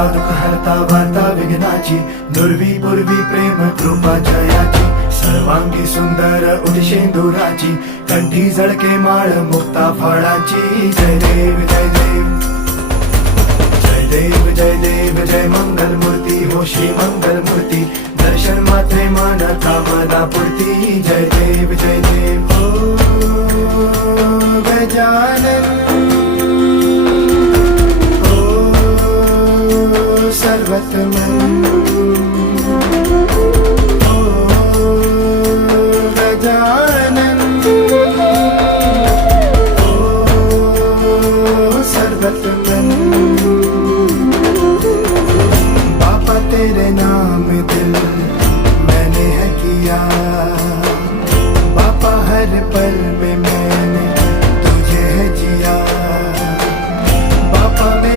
हरता दुःख हरता वार्ता विघ्नाची, दुर्वी पूर्वी प्रेम कृपा जयाची, सर्वांगी सुंदर उदिशेंदुराची, कंठी झळके माळ मुक्ता फळाची. जय देव जय देव जय देव जय देव जय मंगल मूर्ती हो श्री मंगल मूर्ती, दर्शन मात्रे मन कामना पूर्ती. जय देव जय देव हो गजानन हो सर्वतमन हो गजानन हो सर्वतमन. बापा तेरे नाम